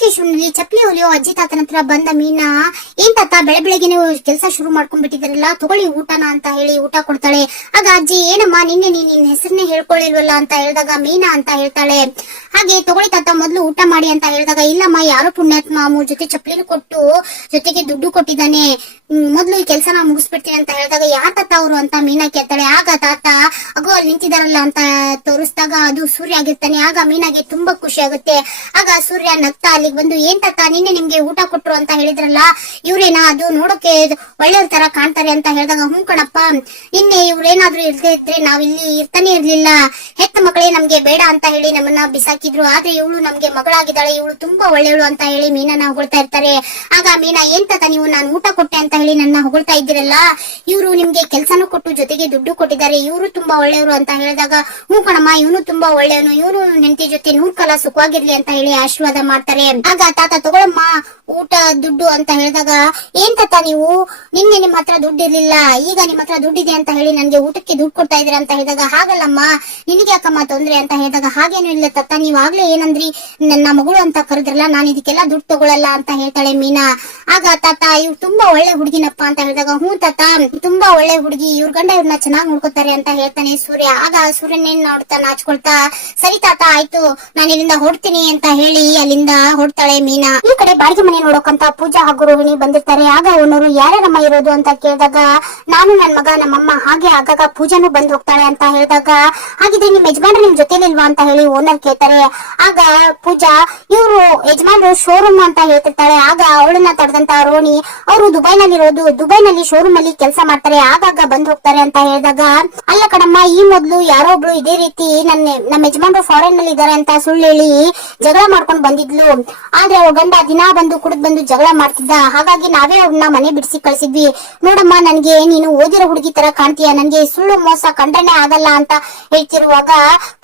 ಬೇಸಿಗೆ ಶುರುನಲ್ಲಿ ಚಪ್ಪಲಿ ಹೊಲಿಯೋ ಅಜ್ಜಿ ತಾತನ ಹತ್ರ ಬಂದ ಮೀನಾ, ಏನ್ ತಾತ ಬೆಳಗ್ಗೆ ಕೆಲಸ ಶುರು ಮಾಡ್ಕೊಂಡ್ಬಿಟ್ಟಿದಾರಲ್ಲ, ತಗೊಳ್ಳಿ ಊಟನ ಅಂತ ಹೇಳಿ ಊಟ ಕೊಡ್ತಾಳೆ. ಆಗ ಅಜ್ಜಿ, ಏನಮ್ಮ ನಿನ್ನೆ ನಿನ್ ಹೆಸರನ್ನೇ ಹೇಳ್ಕೊಳ್ಳಿಲ್ವಲ್ಲ ಅಂತ ಹೇಳಿದಾಗ ಮೀನಾ ಅಂತ ಹೇಳ್ತಾಳೆ. ಹಾಗೆ ತಗೊಳ್ಳಿ ತಾತ ಮೊದ್ಲು ಊಟ ಮಾಡಿ ಅಂತ ಹೇಳಿದಾಗ, ಇಲ್ಲಮ್ಮ ಯಾರೋ ಪುಣ್ಯಾತ್ಮ ಜೊತೆ ಚಪ್ಪಲಿನೂ ಕೊಟ್ಟು ಜೊತೆಗೆ ದುಡ್ಡು ಕೊಟ್ಟಿದ್ದಾನೆ, ಮೊದ್ಲು ಈ ಕೆಲ್ಸನ ಮುಗಿಸ್ಬಿಡ್ತೀನಿ ಅಂತ ಹೇಳಿದಾಗ, ಯಾ ತಾತ ಅವರು ಅಂತ ಮೀನಾ ಕೇಳ್ತಾಳೆ. ಆಗ ತಾತ ಅಗೋ ಅಲ್ಲಿ ನಿಂತಿದಾರಲ್ಲ ಅಂತ ತೋರಿಸಿದಾಗ ಅದು ಸೂರ್ಯ ಆಗಿರ್ತಾನೆ. ಆಗ ಮೀನಾಗೆ ತುಂಬಾ ಖುಷಿ ಆಗುತ್ತೆ. ಆಗ ಸೂರ್ಯ ನಗ್ತಾ ಅಲ್ಲಿಗೆ ಬಂದು, ಏನ್ ತಾತ ನಿನ್ನೆ ನಿಮ್ಗೆ ಊಟ ಕೊಟ್ರು ಅಂತ ಹೇಳಿದ್ರಲ್ಲ, ಇವ್ರೇನಾ, ಅದು ನೋಡೋಕೆ ಒಳ್ಳೆಯವ್ರ ತರ ಕಾಣ್ತಾರೆ ಅಂತ ಹೇಳಿದಾಗ, ಹ್ಞೂ ಕಣಪ್ಪ, ನಿನ್ನೆ ಇವ್ರೇನಾದ್ರೂ ಇರ್ದೇ ಇದ್ರೆ ನಾವಿಲ್ಲಿ ಇರ್ತಾನೆ ಇರ್ಲಿಲ್ಲ, ಹೆತ್ತ ಮಕ್ಕಳೇ ನಮ್ಗೆ ಬೇಡ ಅಂತ ಹೇಳಿ ನಮ್ಮನ್ನ ಬಿಸಾಕಿದ್ರು, ಆದ್ರೆ ಇವಳು ನಮ್ಗೆ ಮಗಳಾಗಿದ್ದಾಳೆ, ಇವಳು ತುಂಬಾ ಒಳ್ಳೆಯವಳು ಅಂತ ಹೇಳಿ ಮೀನನ್ನ ಹೊಗಳ್ತಾ ಇರ್ತಾರೆ. ಆಗ ಮೀನಾ, ಏನ್ ತಾತ ನೀವು ನಾನು ಊಟ ಕೊಟ್ಟೆ ಅಂತ ಹೇಳಿ ನನ್ನ ಹೊಗಳ್ತಾ ಇದ್ದೀರಲ್ಲ, ಇವರು ನಿಮ್ಗೆ ಕೆಲ್ಸನೂ ಕೊಟ್ಟು ಜೊತೆಗೆ ದುಡ್ಡು ಕೊಟ್ಟಿದ್ದಾರೆ, ಇವರು ತುಂಬಾ ಒಳ್ಳೆಯವರು ಅಂತ ಹೇಳಿದಾಗ, ಹ್ಞೂ ಕಣಮ್ಮ ಇವನು ತುಂಬಾ ಒಳ್ಳೆಯವನು, ಇವನು ಹೆಂಡತಿ ಜೊತೆ 100 ಕಾಲ ಸುಖವಾಗಿರ್ಲಿ ಅಂತ ಹೇಳಿ ಆಶೀರ್ವಾದ ಮಾಡ್ತಾರೆ. ಆಗ ತಾತ, ತಗೊಳಮ್ಮ ಊಟ ದುಡ್ಡು ಅಂತ ಹೇಳಿದಾಗ, ಏನ್ ತಾತ ನೀವು ನಿನ್ನೆ ನಿಮ್ಮ ಹತ್ರ ದುಡ್ಡು ಇರ್ಲಿಲ್ಲ, ಈಗ ನಿಮ್ಮ ಹತ್ರ ದುಡ್ಡಿದೆ ಅಂತ ಹೇಳಿ ನನ್ಗೆ ಊಟಕ್ಕೆ ದುಡ್ಡು ಕೊಡ್ತಾ ಇದೀರ ಅಂತ ಹೇಳಿದಾಗ, ಹಾಗಲ್ಲಮ್ಮ ನಿನಗೆ ಯಾಕಮ್ಮ ತೊಂದ್ರೆ ಅಂತ ಹೇಳಿದಾಗ, ಹಾಗೇನು ಇಲ್ಲ ತಾತ, ನೀವ್ ಆಗ್ಲೇ ಏನಂದ್ರಿ ನನ್ನ ಮಗಳು ಅಂತ ಕರೆದ್ರಲ್ಲ, ನಾನು ಇದಕ್ಕೆಲ್ಲ ದುಡ್ಡು ತಗೊಳಲ್ಲ ಅಂತ ಹೇಳ್ತಾಳೆ ಮೀನಾ. ಆಗ ತಾತ, ಇವ್ ತುಂಬಾ ಒಳ್ಳೆ ಹುಡುಗಿನಪ್ಪ ಅಂತ ಹೇಳಿದಾಗ, ಹ್ಞೂ ತಾತ ತುಂಬಾ ಒಳ್ಳೆ ಹುಡುಗಿ, ಇವ್ರ ಗಂಡ ಇವ್ರನ್ನ ಚೆನ್ನಾಗಿ ನೋಡ್ಕೋತಾರೆ ಅಂತ ಹೇಳ್ತಾನೆ ಸೂರ್ಯ. ಆಗ ಸೂರ್ಯನೇನ್ ನೋಡ್ತಾ ನಾಚ್ಕೊಳ್ತಾ, ಸರಿ ತಾತ ಆಯ್ತು ನಾನು ಇಲ್ಲಿಂದ ಹೊಡ್ತೀನಿ ಅಂತ ಹೇಳಿ ಅಲ್ಲಿಂದ ಹೊಡ್ತಾಳೆ ಮೀನಾ. ಈ ಕಡೆ ಬಾಡಿಗೆ ಮನೆ ನೋಡೋಕಂತ ಪೂಜಾ ಹಾಗೂ ರೋಹಿಣಿ ಬಂದಿರ್ತಾರೆ. ಆಗ ಓನರು ಯಾರ್ಯಾರಮ್ಮ ಇರೋದು ಅಂತ ಕೇಳಿದಾಗ, ನಾನು ನನ್ ಮಗ ನಮ್ಮಮ್ಮ, ಹಾಗೆ ಆಗಾಗ ಪೂಜಾನು ಬಂದ್ ಹೋಗ್ತಾಳೆ ಅಂತ ಹೇಳಿದಾಗ, ಹಾಗಿದ್ರೆ ನಿಮ್ ಯಜಮಾನ್ರು ನಿಮ್ ಜೊತೆಲಿಲ್ವಾ ಅಂತ ಹೇಳಿ ಓನರ್ ಕೇಳ್ತಾರೆ. ಆಗ ಪೂಜಾ, ಇವ್ರು ಯಜಮಾನ್ರು ಶೋರೂಮ್ ಅಂತ ಹೇಳ್ತಿರ್ತಾಳೆ. ಆಗ ಅವಳನ್ನ ತಡೆದಂತ ರೋಹಿಣಿ, ಅವರು ದುಬೈನಲ್ಲಿ ದುಬೈನಲ್ಲಿ ಶೋರೂಮ್ ಅಲ್ಲಿ ಕೆಲಸ ಮಾಡ್ತಾರೆ, ಆಗಾಗ ಬಂದ್ ಹೋಗ್ತಾರೆ ಅಂತ ಹೇಳಿದಾಗ, ಅಲ್ಲ ಕಣಮ್ಮ, ಈ ಮೊದ್ಲು ಯಾರೋ ಒಬ್ಳು ಇದೇ ರೀತಿ ನಮ್ಮ ಯಜಮಾನ್ರು ಫಾರಿನ್ ನಲ್ಲಿ ಇದಾರೆ ಅಂತ ಸುಳ್ಳು ಹೇಳಿ ಜಗಳ ಮಾಡ್ಕೊಂಡು ಬಂದಿದ್ಲು, ಆದ್ರೆ ಅವ್ರ ಗಂಡ ದಿನಾ ಬಂದು ಕುಡಿದ್ ಬಂದು ಜಗಳ ಮಾಡ್ತಿದ್ದ, ಹಾಗಾಗಿ ನಾವೇ ಅವ್ರನ್ನ ಮನೆ ಬಿಡಿಸಿ ಕಳ್ಸಿದ್ವಿ. ನೋಡಮ್ಮ, ನನ್ಗೆ ನೀನು ಓದಿರೋ ಹುಡುಗಿ ತರ ಕಾಣ್ತೀಯ, ನನ್ಗೆ ಸುಳ್ಳು ಮೋಸ ಕಂಡನೆ ಆಗಲ್ಲ ಅಂತ ಹೇಳ್ತಿರುವಾಗ,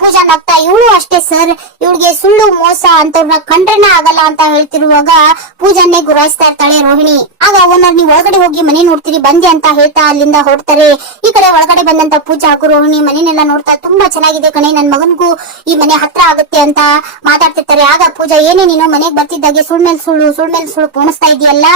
ಪೂಜಾ ನಗ್ತಾ, ಇವಳು ಅಷ್ಟೇ ಸರ್, ಇವಳಿಗೆ ಸುಳ್ಳು ಮೋಸ ಅಂತವ್ರನ್ನ ಕಂಡ್ರೆನೆ ಆಗಲ್ಲ ಅಂತ ಹೇಳ್ತಿರುವಾಗ ಪೂಜಾನ್ನೇ ಗುರಾಯಿಸ್ತಾ ಇರ್ತಾಳೆ ರೋಹಿಣಿ. ಆಗ ಓನರ್, ನೀವು ಒಳಗಡೆ ಹೋಗಿ ಮನೆ ನೋಡ್ತೀರಿ ಬಂದೆ ಅಂತ ಹೇಳ್ತಾ ಅಲ್ಲಿಂದ ಹೊರಡ್ತಾರೆ. ಈ ಕಡೆ ಒಳಗಡೆ ಬಂದಂತ ಪೂಜಾ ಹಾಗೂ ರೋಹಿಣಿ ಮನೆನೆಲ್ಲ ನೋಡ್ತಾ, ತುಂಬಾ ಚೆನ್ನಾಗಿದೆ ಕಣೆ, ನನ್ ಮಗನ್ಗೂ ಈ ಮನೆ ಹತ್ರ ಆಗುತ್ತೆ ಅಂತ ಮಾತಾಡ್ತಿರ್ತಾರೆ. ಆಗ ಪೂಜಾ, ಏನೇ ನೀನು ಮನೆಗ್ ಬರ್ತಿದ್ದಾಗೆ ಸುಳ್ಳು ಮೇಲೆ ಸುಳ್ಳು ಪೋಣಿಸ್ತಾ ಇದೆಯಲ್ಲ,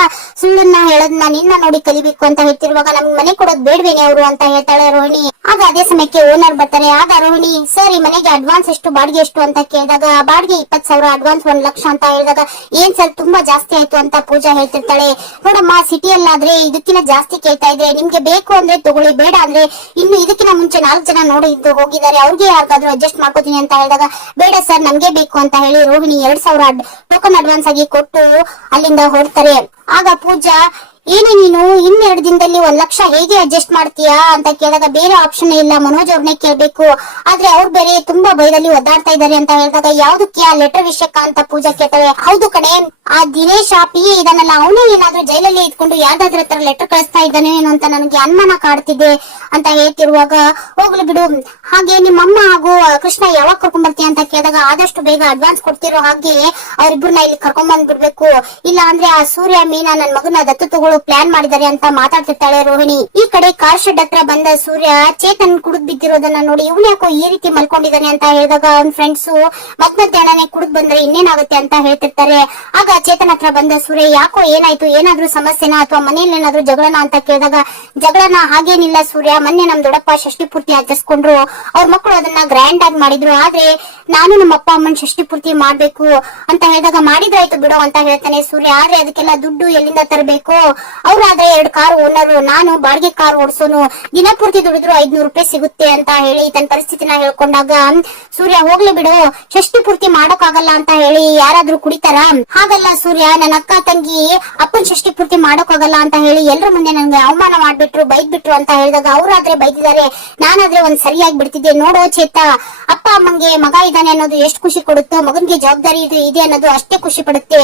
ಸುಳ್ಳನ್ನ ಹೇಳೋದನ್ನ ನಿನ್ನ ನೋಡಿ ಕಲಿಬೇಕು ಅಂತ ಹೇಳ್ತಿರುವಾಗ, ನಮ್ಗೆ ಮನೆ ಕೊಡೋದ್ ಬೇಡವೇನೆ ಅವರು ಅಂತ ಹೇಳ್ತಾಳೆ ರೋಹಿಣಿ. ಆಗ ಅದೇ ಸಮಯಕ್ಕೆ ಓನರ್ ಬರ್ತಾರೆ. ಆಗ ರೋಹಿಣಿ, ಸರ್ ಈ ಮನೆಗೆ ಅಡ್ವಾನ್ಸ್ ಎಷ್ಟು, ಬಾಡಿಗೆ ಎಷ್ಟು ಅಂತ ಕೇಳಿದಾಗ, ಬಾಡಿಗೆ 20,000, ಅಡ್ವಾನ್ಸ್ 1 ಲಕ್ಷ ಅಂತ ಹೇಳಿದಾಗ, ಏನ್ ಸರ್ ತುಂಬಾ ಜಾಸ್ತಿ ಆಯ್ತು ಅಂತ ಪೂಜಾ ಹೇಳ್ತಿರ್ತಾಳೆ. ನೋಡಮ್ಮ, ಸಿಟಿಯಲ್ಲಾದ್ರೆ ಇದಕ್ಕಿಂತ ಜಾಸ್ತಿ ಕೇಳ್ತಾ ಇದೆ, ನಿಮ್ಗೆ ಬೇಕು ಅಂದ್ರೆ ತಗೊಳ್ಳಿ, ಬೇಡ ಅಂದ್ರೆ ಇನ್ನು ಇದಕ್ಕಿಂತ ಮುಂಚೆ 4 ಜನ ನೋಡಿದ್ದು ಹೋಗಿದ್ದಾರೆ, ಅವ್ರಿಗೆ ಯಾರಿಗಾದ್ರೂ ಅಡ್ಜಸ್ಟ್ ಮಾಡ್ಕೋತೀನಿ ಅಂತ ಹೇಳಿದಾಗ, ಬೇಡ ಸರ್ ನಮ್ಗೆ ಬೇಕು ಅಂತ ಹೇಳಿ ರೋಹಿಣಿ 2,000 ಟೋಕನ್ ಅಡ್ವಾನ್ಸ್ ಆಗಿ ಕೊಟ್ಟು ಅಲ್ಲಿಂದ ಹೊರಡ್ತಾರೆ. ಆಗ ಪೂಜಾ, ಏನೇ ನೀನು 2 ದಿನದಲ್ಲಿ 1 ಲಕ್ಷ ಹೇಗೆ ಅಡ್ಜಸ್ಟ್ ಮಾಡ್ತೀಯಾ ಅಂತ ಕೇಳಿದಾಗ, ಬೇರೆ ಆಪ್ಷನ್ ಇಲ್ಲ, ಮನೋಜ್ ಅವ್ರನ್ನೇ ಕೇಳ್ಬೇಕು, ಆದ್ರೆ ಅವ್ರು ಬೇರೆ ತುಂಬಾ ಭಯದಲ್ಲಿ ಒದ್ದಾಡ್ತಾ ಇದಾರೆ ಅಂತ ಹೇಳಿದಾಗ, ಯಾವ್ದಕ್ಕೆ ಆ ಲೆಟರ್ ವಿಷಯಕ್ಕ ಅಂತ ಪೂಜಾ ಕೇಳ್ತಾಳೆ. ಹೌದು ಕಡೆ, ಆ ದಿನೇಶ್ ಆ ಪಿ ಇದನ್ನೆಲ್ಲ ಅವನೇ ಏನಾದ್ರೂ ಜೈಲಲ್ಲಿ ಇದ್ಕೊಂಡು ಯಾರ್ದಾದ್ರ ಹತ್ರ ಲೆಟರ್ ಕಳಿಸ್ತಾ ಇದ್ದಾನೆ ಏನೋ ಅಂತ ನನಗೆ ಅನುಮಾನ ಕಾಡ್ತಿದೆ ಅಂತ ಹೇಳ್ತಿರುವಾಗ, ಹೋಗ್ಲಿ ಬಿಡು, ಹಾಗೆ ನಿಮ್ಮಮ್ಮ ಹಾಗೂ ಕೃಷ್ಣ ಯಾವಾಗ ಕರ್ಕೊಂಡ್ ಬರ್ತೀಯ ಅಂತ ಕೇಳಿದಾಗ, ಆದಷ್ಟು ಬೇಗ ಅಡ್ವಾನ್ಸ್ ಕೊಡ್ತಿರೋ ಹಾಗೆ ಅವ್ರಿಬ್ರನ್ನ ಇಲ್ಲಿ ಕರ್ಕೊಂಡ್ ಬಂದ್ಬಿಡ್ಬೇಕು, ಇಲ್ಲ ಅಂದ್ರೆ ಆ ಸೂರ್ಯ ಮೀನಾ ನನ್ ಮಗನ ದತ್ತು ತಗೊಳ್ಳೋ ಪ್ಲಾನ್ ಮಾಡಿದ್ದಾರೆ ಅಂತ ಮಾತಾಡ್ತಿರ್ತಾಳೆ ರೋಹಿಣಿ. ಈ ಕಡೆ ಕಾರ್ ಶೆಡ್ ಹತ್ರ ಬಂದ ಸೂರ್ಯ ಚೇತನ್ ಕುಡಿದ್ ಬಿದ್ದಿರೋದನ್ನ ನೋಡಿ, ಇವ್ನು ಯಾಕೋ ಈ ರೀತಿ ಮಲ್ಕೊಂಡಿದ್ದಾನೆ ಅಂತ ಹೇಳಿದಾಗ, ಅವ್ನ ಫ್ರೆಂಡ್ಸ್ ಮಧ್ಯಾಹ್ನ ಕುಡಿದ್ ಬಂದ್ರೆ ಇನ್ನೇನಾಗುತ್ತೆ ಅಂತ ಹೇಳ್ತಿರ್ತಾರೆ. ಆಗ ಚೇತನ್ ಹತ್ರ ಬಂದ ಸೂರ್ಯ, ಯಾಕೋ ಏನಾಯ್ತು, ಏನಾದ್ರೂ ಸಮಸ್ಯೆನಾ ಅಥವಾ ಮನೇಲಿ ಏನಾದ್ರೂ ಜಗಳನ ಅಂತ ಕೇಳಿದಾಗ, ಜಗಳನ ಹಾಗೇನಿಲ್ಲ ಸೂರ್ಯ, ಮೊನ್ನೆ ನಮ್ ದೊಡ್ಡಪ್ಪ ಷಷ್ಠಿ ಪೂರ್ತಿ ಆಚರಿಸ್ಕೊಂಡ್ರು, ಅವ್ರ ಮಕ್ಕಳು ಅದನ್ನ ಗ್ರ್ಯಾಂಡ್ ಆಗಿ ಮಾಡಿದ್ರು, ಆದ್ರೆ ನಾನು ನಮ್ಮ ಅಪ್ಪ ಅಮ್ಮನ್ ಷಷ್ಠಿ ಪೂರ್ತಿ ಮಾಡ್ಬೇಕು ಅಂತ ಹೇಳಿದಾಗ, ಮಾಡಿದ್ರಾಯ್ತು ಬಿಡು ಅಂತ ಹೇಳ್ತಾನೆ ಸೂರ್ಯ. ಆದ್ರೆ ಅದಕ್ಕೆಲ್ಲ ದುಡ್ಡು ಎಲ್ಲಿಂದ ತರಬೇಕು, ಅವ್ರಾದ್ರೆ 2 ಕಾರ್ ಓನರು, ನಾನು ಬಾಡಿಗೆ ಕಾರ್ ಓಡಿಸೋನು, ದಿನಪೂರ್ತಿ ದುಡಿದ್ರು 500 ರೂಪಾಯಿ ಸಿಗುತ್ತೆ ಅಂತ ಹೇಳಿ ತನ್ನ ಪರಿಸ್ಥಿತಿನ ಹೇಳ್ಕೊಂಡಾಗ ಸೂರ್ಯ, ಹೋಗ್ಲಿ ಬಿಡು, ಷಷ್ಠಿ ಪೂರ್ತಿ ಮಾಡೋಕ್ಕಾಗಲ್ಲ ಅಂತ ಹೇಳಿ ಯಾರಾದ್ರೂ ಕುಡಿತಾರ, ಹಾಗಲ್ಲ ಸೂರ್ಯ, ನನ್ನ ಅಕ್ಕ ತಂಗಿ ಅಪ್ಪನ್ ಷಷ್ಠಿ ಪೂರ್ತಿ ಮಾಡೋಕ್ಕಾಗಲ್ಲ ಅಂತ ಹೇಳಿ ಎಲ್ರ ಮುಂದೆ ನನ್ಗೆ ಅವಮಾನ ಮಾಡ್ಬಿಟ್ರು, ಬೈದ್ಬಿಟ್ರು ಅಂತ ಹೇಳಿದಾಗ, ಅವ್ರಾದ್ರೆ ಬೈದಿದ್ದಾರೆ, ನಾನಾದ್ರೆ ಒಂದ್ ಸರಿಯಾಗಿ ಬಿಡ್ತಿದ್ದೆ, ನೋಡೋ ಚೇತ, ಅಪ್ಪ ಅಮ್ಮಂಗೆ ಮಗ ಇದ್ದಾನೆ ಅನ್ನೋದು ಎಷ್ಟು ಖುಷಿ ಕೊಡುತ್ತೋ, ಮಗನ್ಗೆ ಜವಾಬ್ದಾರಿ ಇದೆ ಅನ್ನೋದು ಅಷ್ಟೇ ಖುಷಿ ಪಡುತ್ತೆ,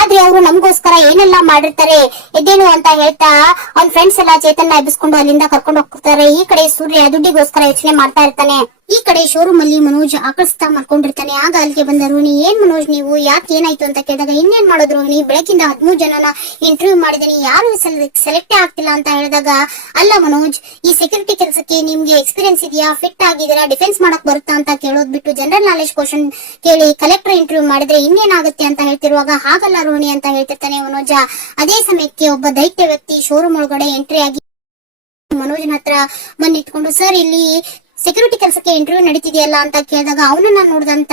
ಆದ್ರೆ ಅವರು ನಮಗೋಸ್ಕರ ಏನೆಲ್ಲಾ ಮಾಡಿರ್ತಾರೆ ಎದ್ದೇಳು ಅಂತ ಹೇಳ್ತಾ ಅವ್ನ ಫ್ರೆಂಡ್ಸ್ ಎಲ್ಲ ಚೇತನ್ನ ಎಬ್ಬಿಸ್ಕೊಂಡು ಅಲ್ಲಿಂದ ಕರ್ಕೊಂಡು ಹೋಗ್ತಾರೆ. ಈ ಕಡೆ ಸೂರ್ಯ ದುಡ್ಡಿಗೋಸ್ಕರ ಯೋಚನೆ ಮಾಡ್ತಾ ಇರ್ತಾನೆ. ಈ ಕಡೆ ಶೋರೂಮ್ ಅಲ್ಲಿ ಮನೋಜ್ ಆಕಳಿಸ್ತಾ ಮಾಡ್ಕೊಂಡಿರ್ತಾನೆ. ಆಗ ಅಲ್ಲಿಗೆ ಬಂದ ರೋಹಿಣಿ, ಏನ್ ಮನೋಜ್ ನೀವು ಯಾಕೆ ಏನಾಯ್ತು ಅಂತ ಕೇಳಿದಾಗ, ಇನ್ನೇನ್ ಮಾಡೋದು ರೋಹಿಣಿ, ಬೆಳಕಿಂದ 13 ಜನನ ಇಂಟರ್ವ್ಯೂ ಮಾಡಿದೀನಿ, ಯಾರು ಸೆಲೆಕ್ಟೇ ಆಗ್ತಿಲ್ಲ ಅಂತ ಹೇಳಿದಾಗ, ಅಲ್ಲ ಮನೋಜ್, ಈ ಸೆಕ್ಯೂರಿಟಿ ಕೆಲಸಕ್ಕೆ ನಿಮ್ಗೆ ಎಕ್ಸ್ಪೀರಿಯನ್ಸ್ ಇದೆಯಾ, ಫಿಟ್ ಆಗಿದ್ದೀರಾ, ಡಿಫೆನ್ಸ್ ಮಾಡಕ್ ಬರುತ್ತಾ ಅಂತ ಕೇಳೋದ್ ಬಿಟ್ಟು ಜನರಲ್ ನಾಲೆಜ್ ಕ್ವಶನ್ ಕೇಳಿ ಕಲೆಕ್ಟರ್ ಇಂಟರ್ವ್ಯೂ ಮಾಡಿದ್ರೆ ಇನ್ನೇನಾಗುತ್ತೆ ಅಂತ ಹೇಳ್ತಿರುವಾಗ, ಹಾಗಲ್ಲ ರೋಹಿಣಿ ಅಂತ ಹೇಳ್ತಿರ್ತಾನೆ ಮನೋಜ. ಅದೇ ಸಮಯಕ್ಕೆ ಒಬ್ಬ ದೈತ್ಯ ವ್ಯಕ್ತಿ ಶೋರೂಮ್ ಒಳಗಡೆ ಎಂಟ್ರಿ ಆಗಿ ಮನೋಜನ ಹತ್ರ ಬಂದ್ ನಿಂತ್ಕೊಂಡು, ಸರ್ ಇಲ್ಲಿ ಸೆಕ್ಯೂರಿಟಿ ಕೆಲಸಕ್ಕೆ ಇಂಟರ್ವ್ಯೂ ನಡೀತಿದೆಯಲ್ಲ ಅಂತ ಕೇಳಿದಾಗ, ಅವನನ್ನ ನೋಡಿದಂತ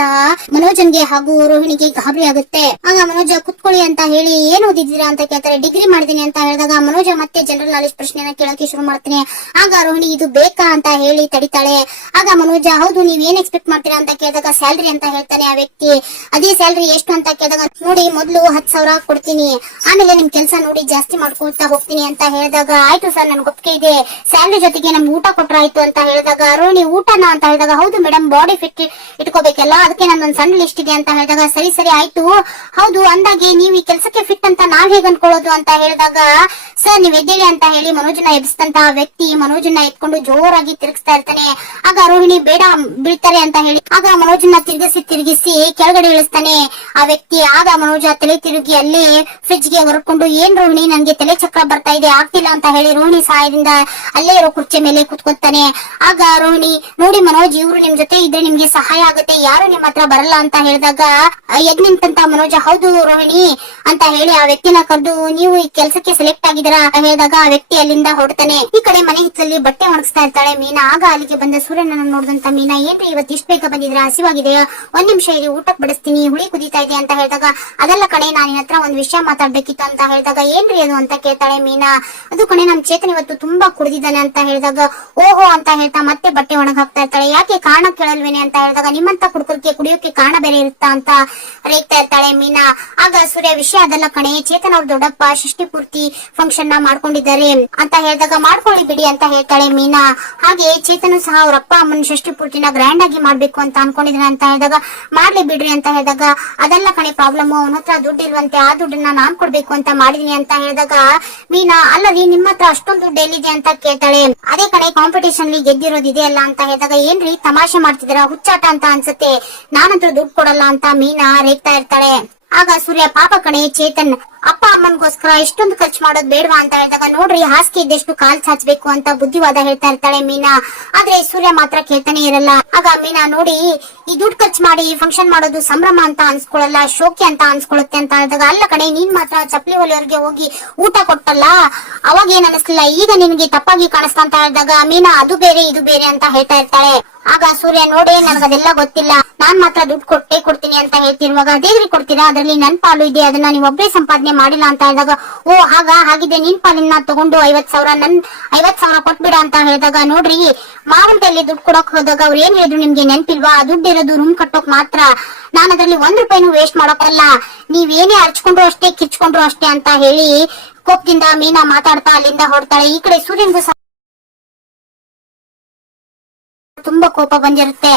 ಮನೋಜನ್ಗೆ ಹಾಗೂ ರೋಹಿಣಿಗೆ ಗಾಬರಿ ಆಗುತ್ತೆ. ಆಗ ಮನೋಜ ಕುತ್ಕೊಳ್ಳಿ ಅಂತ ಹೇಳಿ, ಏನ್ ಓದಿದ್ದೀರಾ ಅಂತ ಕೇಳ್ತಾರೆ. ಡಿಗ್ರಿ ಮಾಡಿದೀನಿ ಅಂತ ಹೇಳಿದಾಗ ಮನೋಜ ಮತ್ತೆ ಜನರಲ್ ನಾಲೆಜ್ ಪ್ರಶ್ನೆನ ಕೇಳಕ್ಕೆ ಶುರು ಮಾಡ್ತಾನೆ. ಆಗ ರೋಹಿಣಿ ಇದು ಬೇಕಾ ಅಂತ ಹೇಳಿ ತಡಿತಾಳೆ. ಆಗ ಮನೋಜ, ಹೌದು ನೀವ್ ಏನ್ ಎಕ್ಸ್ಪೆಕ್ಟ್ ಮಾಡ್ತೀರಾ ಅಂತ ಕೇಳಿದಾಗ ಸ್ಯಾಲ್ರಿ ಅಂತ ಹೇಳ್ತಾನೆ ಆ ವ್ಯಕ್ತಿ. ಅದೇ ಸ್ಯಾಲ್ರಿ ಎಷ್ಟು ಅಂತ ಕೇಳಿದಾಗ, ನೋಡಿ ಮೊದ್ಲು 10,000 ಕೊಡ್ತೀನಿ, ಆಮೇಲೆ ನಿಮ್ ಕೆಲಸ ನೋಡಿ ಜಾಸ್ತಿ ಮಾಡ್ಕೊಳ್ತಾ ಹೋಗ್ತೀನಿ ಅಂತ ಹೇಳಿದಾಗ, ಆಯ್ತು ಸರ್ ನನ್ಗೆ ಒಪ್ಪಿಗೆ ಇದೆ, ಸ್ಯಾಲ್ರಿ ಜೊತೆಗೆ ನಮ್ಗೆ ಊಟ ಕೊಟ್ರಾಯ್ತು ಅಂತ ಹೇಳಿದಾಗ, ರೋಹಿಣಿ ಊಟನ ಅಂತ ಹೇಳಿದಾಗ, ಹೌದು ಮೇಡಮ್ ಬಾಡಿ ಫಿಟ್ ಇಟ್ಕೋಬೇಕಲ್ಲ, ಅದಕ್ಕೆ ನಂದೊಂದು ಸಣ್ಣ ಲಿಸ್ಟ್ ಇದೆ ಅಂತ ಹೇಳಿದಾಗ, ಸರಿ ಸರಿ ಆಯ್ತು, ಹೌದು ಅಂದಾಗೆ ನೀವು ಈ ಕೆಲಸಕ್ಕೆ ಫಿಟ್ ಅಂತ ನಾವ್ ಹೇಗ್ ಅನ್ಕೊಳ್ಳೋದು ಅಂತ ಹೇಳಿದಾಗ, ಸರ್ ನೀವ್ ಎದ್ದೇಳಿ ಅಂತ ಹೇಳಿ ಮನೋಜನ ಎಬ್ಬಿಸಿದಂತ ವ್ಯಕ್ತಿ ಮನೋಜನ ಎತ್ಕೊಂಡು ಜೋರಾಗಿ ತಿರುಗಿಸ್ತಾ ಇರ್ತಾನೆ. ಆಗ ರೋಹಿಣಿ ಬೇಡ ಬೀಳ್ತಾರೆ ಅಂತ ಹೇಳಿ ಆಗ ಮನೋಜನ ತಿರುಗಿಸಿ ಕೆಳಗಡೆ ಇಳಿಸ್ತಾನೆ ಆ ವ್ಯಕ್ತಿ. ಆಗ ಮನೋಜ ತಲೆ ತಿರುಗಿ ಅಲ್ಲಿ ಫ್ರಿಡ್ಜ್ ಗೆ ಹೊರಕೊಂಡು, ಏನ್ ರೋಹಿಣಿ ನನ್ಗೆ ತಲೆ ಚಕ್ರ ಬರ್ತಾ ಇದೆ, ಆಗ್ತಿಲ್ಲ ಅಂತ ಹೇಳಿ ರೋಹಿಣಿ ಸಹಾಯದಿಂದ ಅಲ್ಲೇ ಇರೋ ಕುರ್ಚಿ ಮೇಲೆ ಕುತ್ಕೊತಾನೆ. ಆಗ ರೋಹಿಣಿ, ನೋಡಿ ಮನೋಜ್, ಇವ್ರು ನಿಮ್ ಜೊತೆ ಇದ್ರೆ ನಿಮ್ಗೆ ಸಹಾಯ ಆಗುತ್ತೆ, ಯಾರು ನಿಮ್ ಹತ್ರ ಬರಲ್ಲ ಅಂತ ಹೇಳಿದಾಗ ಎದ್ ನಿಂತಂತ ಮನೋಜ, ಹೌದು ರೋಹಿಣಿ ಅಂತ ಹೇಳಿ ಆ ವ್ಯಕ್ತಿನ ಕರೆದು, ನೀವು ಈ ಕೆಲಸಕ್ಕೆ ಸೆಲೆಕ್ಟ್ ಆಗಿದ್ದೀರಾ ಅಂತ ಹೇಳಿದಾಗ ಆ ವ್ಯಕ್ತಿ ಅಲ್ಲಿಂದ ಹೊರಡ್ತಾನೆ. ಈ ಕಡೆ ಮನೆ ಹಿತ್ತಲಲ್ಲಿ ಬಟ್ಟೆ ಒಣಗಿಸ್ತಾ ಇರ್ತಾಳೆ ಮೀನಾ. ಆಗ ಅಲ್ಲಿಗೆ ಬಂದ ಸೂರ್ಯನನ್ನ ನೋಡಿದಂತ ಮೀನಾ, ಏನ್ರಿ ಇವತ್ತು ಇಷ್ಟ ಬೇಗ ಬಂದಿದ್ರ, ಹಸಿವಾಗಿದೆಯಾ, ಒಂದ್ ನಿಮಿಷ ಇರಿ ಊಟಕ್ ಬಡಿಸ್ತೀನಿ, ಹುಳಿ ಕುದೀತಾ ಇದೆ ಅಂತ ಹೇಳಿದಾಗ, ಅದೆಲ್ಲ ಕಣೆ ನಾನು ನಿನ್ನ ಹತ್ರ ಒಂದ್ ವಿಷಯ ಮಾತಾಡ್ಬೇಕಿತ್ತು ಅಂತ ಹೇಳಿದಾಗ, ಏನ್ರಿ ಅದು ಅಂತ ಕೇಳ್ತಾಳೆ ಮೀನಾ. ಅದು ಕಣೆ ನಮ್ ಚೇತನ್ ಇವತ್ತು ತುಂಬಾ ಕುಡಿದಿದ್ದಾನೆ ಅಂತ ಹೇಳಿದಾಗ, ಓಹೋ ಅಂತ ಹೇಳ್ತಾ ಮತ್ತೆ ಬಟ್ಟೆ ಒಣಗ್ ಹಾಕ್ತಾ ಇರ್ತಾಳೆ. ಯಾಕೆ ಕಾರಣ ಕೇಳಲ್ವೇನೆ ಅಂತ ಹೇಳಿದಾಗ, ನಿಮ್ಮಂತ ಕುಡ್ಕಕ್ಕೆ ಕುಡಿಯೋಕೆ ಕಾರಣ ಬೇರೆ ಇರುತ್ತಾ ಅಂತ ರೇಗ್ತಾ ಇರ್ತಾಳೆ ಮೀನಾ. ಆಗ ಸೂರ್ಯ, ವಿಷಯ ಅದಲ್ಲ ಕಣೆ, ಚೇತನ್ ಅವ್ರ ದೊಡ್ಡಪ್ಪ ಷಷ್ಠಿ ಪೂರ್ತಿ ಫಂಕ್ಷನ್ ನ ಮಾಡ್ಕೊಂಡಿದ್ದಾರೆ ಅಂತ ಹೇಳಿದಾಗ, ಮಾಡ್ಕೊಳ್ಳಿ ಬಿಡಿ ಅಂತ ಹೇಳ್ತಾಳೆ ಮೀನಾ. ಹಾಗೆ ಚೇತನ್ ಸಹ ಅವ್ರ ಅಪ್ಪ ಅಮ್ಮನ ಷಷ್ಠಿ ಪೂರ್ತಿನ ಗ್ರ್ಯಾಂಡ್ ಆಗಿ ಮಾಡ್ಬೇಕು ಅಂತ ಅನ್ಕೊಂಡಿದ್ದಾನೆ ಅಂತ ಹೇಳಿದಾಗ, ಮಾಡ್ಲಿ ಬಿಡ್ರಿ ಅಂತ ಹೇಳಿದಾಗ, ಅದೆಲ್ಲ ಕಣೆ ಪ್ರಾಬ್ಲಮ್, ಅವನ ಹತ್ರ ದುಡ್ಡು ಇಲ್ವಂತೆ, ಆ ದುಡ್ಡನ್ನ ನಾನ್ ಕೊಡ್ಬೇಕು ಅಂತ ಮಾಡಿದೀನಿ ಅಂತ ಹೇಳಿದಾಗ ಮೀನಾ, ಅಲ್ಲರಿ ನಿಮ್ಮ ಹತ್ರ ಅಷ್ಟೊಂದು ದುಡ್ಡು ಎಲ್ಲಿದೆ ಅಂತ ಕೇಳ್ತಾಳೆ. ಅದೇ ಕಣೆ ಕಾಂಪಿಟೇಷನ್ ಗೆದ್ದಿರೋದು ಇದೆ ಅಲ್ಲ ಅಂತ ಹೇಳಿದಾಗ, ಏನ್ರಿ ತಮಾಷೆ ಮಾಡ್ತಿದ್ದೀರಾ, ಹುಚ್ಚಾಟ ಅಂತ ಅನ್ಸುತ್ತೆ, ನಾನಂತೂ ದುಡ್ಡು ಕೊಡಲ್ಲ ಅಂತ ಮೀನಾ ರೇಗ್ತಾ ಇರ್ತಾಳೆ. ಆಗ ಸೂರ್ಯ, ಪಾಪ ಕಣೆ ಚೇತನ್, ಅಪ್ಪ ಅಮ್ಮನ್ಗೋಸ್ಕರ ಇಷ್ಟೊಂದು ಖರ್ಚು ಮಾಡೋದು ಬೇಡವಾ ಅಂತ ಹೇಳಿದಾಗ, ನೋಡ್ರಿ ಹಾಸಿಗೆ ಇದ್ದಷ್ಟು ಕಾಲ್ ಚಾಚಬೇಕು ಅಂತ ಬುದ್ಧಿವಾದ ಹೇಳ್ತಾ ಇರ್ತಾಳೆ ಮೀನಾ. ಆದ್ರೆ ಸೂರ್ಯ ಮಾತ್ರ ಕೇಳ್ತಾನೆ ಇರಲ್ಲ. ಆಗ ಮೀನಾ, ನೋಡಿ ಈ ದುಡ್ಡು ಖರ್ಚು ಮಾಡಿ ಫಂಕ್ಷನ್ ಮಾಡೋದು ಸಂಭ್ರಮ ಅಂತ ಅನ್ಸ್ಕೊಳ್ಳಲ್ಲ, ಶೋಕಿ ಅಂತ ಅನ್ಸ್ಕೊಳ್ಳುತ್ತೆ ಅಂತ ಹೇಳಿದಾಗ, ಅಲ್ಲ ಕಣೆ ನೀನ್ ಮಾತ್ರ ಚಪ್ಪಲಿ ಹೊಲಿಯೋರ್ಗೆ ಹೋಗಿ ಊಟ ಕೊಟ್ಟಲ್ಲ, ಅವಾಗ ಏನ್ ಅನಿಸ್ಲಿಲ್ಲ, ಈಗ ನಿನ್ಗೆ ತಪ್ಪಾಗಿ ಕಾಣಿಸ್ತಾ ಅಂತ ಹೇಳಿದಾಗ ಮೀನಾ, ಅದು ಬೇರೆ ಇದು ಬೇರೆ ಅಂತ ಹೇಳ್ತಾ ಇರ್ತಾಳೆ. ಆಗ ಸೂರ್ಯ, ನೋಡಿ ನನಗದೆಲ್ಲ ಗೊತ್ತಿಲ್ಲ, ನಾನ್ ಮಾತ್ರ ದುಡ್ಡು ಕೊಟ್ಟೆ ಕೊಡ್ತೀನಿ ಅಂತ ಹೇಳ್ತಿರುವಾಗ, ಅದೇಗ್ರಿ ಕೊಡ್ತೀರಾ, ಅದ್ರಲ್ಲಿ ನನ್ ಪಾಲು ಇದೆ, ಅದನ್ನ ನೀವ್ ಒಬ್ಬರೇ ಸಂಪಾದನೆ ಮಾಡಿಲ್ಲ ಅಂತ ಹೇಳಿದಾಗ, ಓ ಹಾಗಿದೆ, ನಿನ್ ಪಾಲಿನ ತಗೊಂಡು 50,000 ನನ್ 50,000 ಕೊಟ್ಬಿಡ ಅಂತ ಹೇಳಿದಾಗ, ನೋಡ್ರಿ ಮಾವನ ಕೈಲಿ ದುಡ್ಡು ಕೊಡಕ್ ಹೋದಾಗ ಅವ್ರು ಏನ್ ಹೇಳಿದ್ರು ನಿಮ್ಗೆ ನೆನ್ಪಿಲ್ವಾ, ದುಡ್ಡು ಇರೋದು ರೂಮ್ ಕಟ್ಟೋಕ್ ಮಾತ್ರ, ನಾನು ಅದ್ರಲ್ಲಿ 1 ರೂಪಾಯಿನೂ ವೇಸ್ಟ್ ಮಾಡೋಕಲ್ಲ, ನೀವೇನೇ ಹರ್ಚ್ಕೊಂಡ್ರು ಅಷ್ಟೇ ಕಿರ್ಚ್ಕೊಂಡ್ರು ಅಷ್ಟೇ ಅಂತ ಹೇಳಿ ಕೋಪದಿಂದ ಮೀನಾ ಮಾತಾಡ್ತಾ ಅಲ್ಲಿಂದ ಹೊರಡ್ತಾಳೆ. ಈ ಕಡೆ ಸೂರ್ಯನ್ಗೂ ತುಂಬಾ ಕೋಪ ಬಂದಿರುತ್ತೆ.